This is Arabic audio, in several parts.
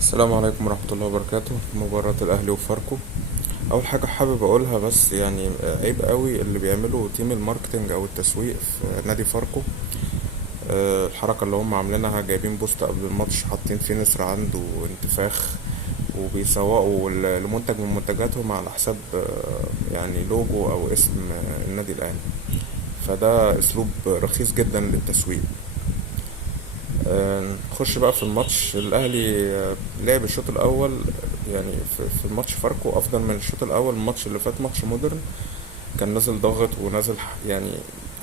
السلام عليكم ورحمة الله وبركاته. مباراة الأهلي وفاركو، أول حاجة حابب أقولها بس يعني عيب قوي اللي بيعمله تيم الماركتينج أو التسويق في نادي فاركو. الحركة اللي هم عاملينها، جايبين بوست قبل الماتش حاطين فيه نسر عنده انتفاخ، وبيسوقوا لمنتج من منتجاتهم على حساب يعني لوجو أو اسم النادي الأهلي. فده أسلوب رخيص جدا للتسويق. نخش بقى في الماتش. الاهلي لعب الشوط الاول، يعني في الماتش فاركو افضل من الشوط الاول. الماتش اللي فات ماتش مودرن كان نازل ضاغط ونازل يعني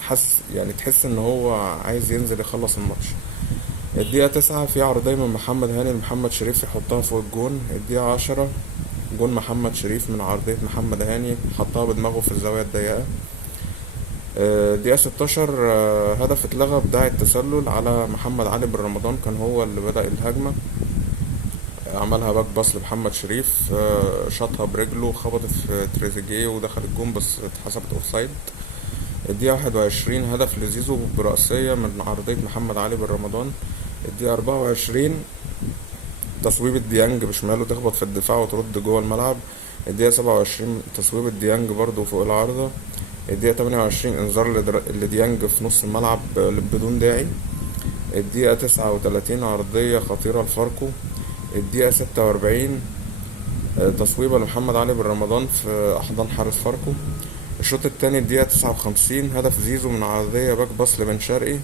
حاسس، يعني تحس ان هو عايز ينزل يخلص الماتش. الدقيقة 9 في عرضية من محمد هاني لمحمد شريف يحطها فوق الجون. الدقيقة 10 جون محمد شريف من عرضية محمد هاني، حطها بدماغه في الزاوية الضيقة. دقيقة 16 هدف اتلغى بداعي التسلل على محمد علي بن رمضان، كان هو اللي بدأ الهجمة. عملها باك باص لمحمد شريف، شاطها برجله، خبطت في تريزيجيه ودخل الجون بس اتحسبت اوفسايد. الدقيقة 21 هدف لزيزو برأسية من عرضية محمد علي بن رمضان. الدقيقة 24 تصويب الديانج بشماله تخبط في الدفاع وترد جوه الملعب. الدقيقة 27 تصويب الديانج برضو فوق العارضة. الدقيقة 28 انذار لديانج في نص الملعب بدون داعي. الدقيقة 39 عرضية خطيرة لفاركو. الدقيقة 46 تصويبة لمحمد علي بن رمضان في أحضان حارس فاركو. الشوط التاني الدقيقة 59 هدف زيزو من عرضية باك باص لبن شرقي.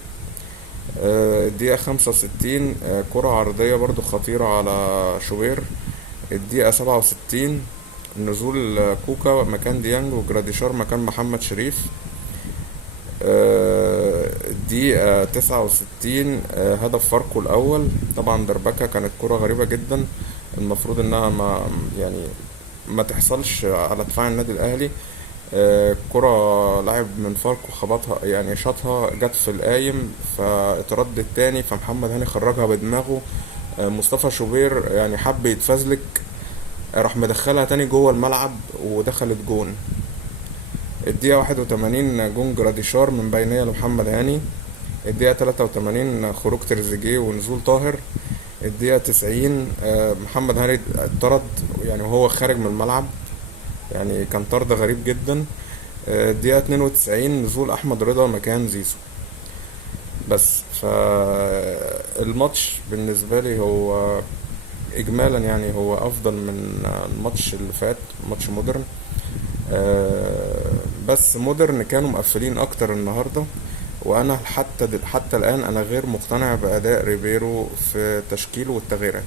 الدقيقة 65 كرة عرضية برضو خطيرة على شوبير. الدقيقة 67 نزول كوكا مكان ديانج وجراديشار مكان محمد شريف. الدقيقة 69 هدف فاركو الأول. طبعا دربكة، كانت كرة غريبة جدا، المفروض انها ما يعني ما تحصلش على دفاع النادي الأهلي. كرة لاعب من فاركو خبطها، يعني شاطها جت في القايم فاترد التاني، فمحمد هاني خرجها بدماغه. مصطفى شوبير يعني حب يتفزلك، راح مدخلها تاني جوه الملعب ودخلت جون. الدقيقة 81 جون جراديشار من بينية لمحمد هاني. الدقيقة 83 خروج تريزيجيه ونزول طاهر. الدقيقة 90 محمد هاني اتطرد يعني وهو خارج من الملعب، يعني كان طرد غريب جدا. الدقيقة 92 نزول أحمد رضا مكان زيزو. بس فالماتش بالنسبة لي هو إجمالا يعني هو أفضل من الماتش اللي فات، ماتش مودرن. بس مودرن كانوا مقفلين أكتر النهاردة. وأنا حتى الآن أنا غير مقتنع بأداء ريبيرو في تشكيله والتغييرات.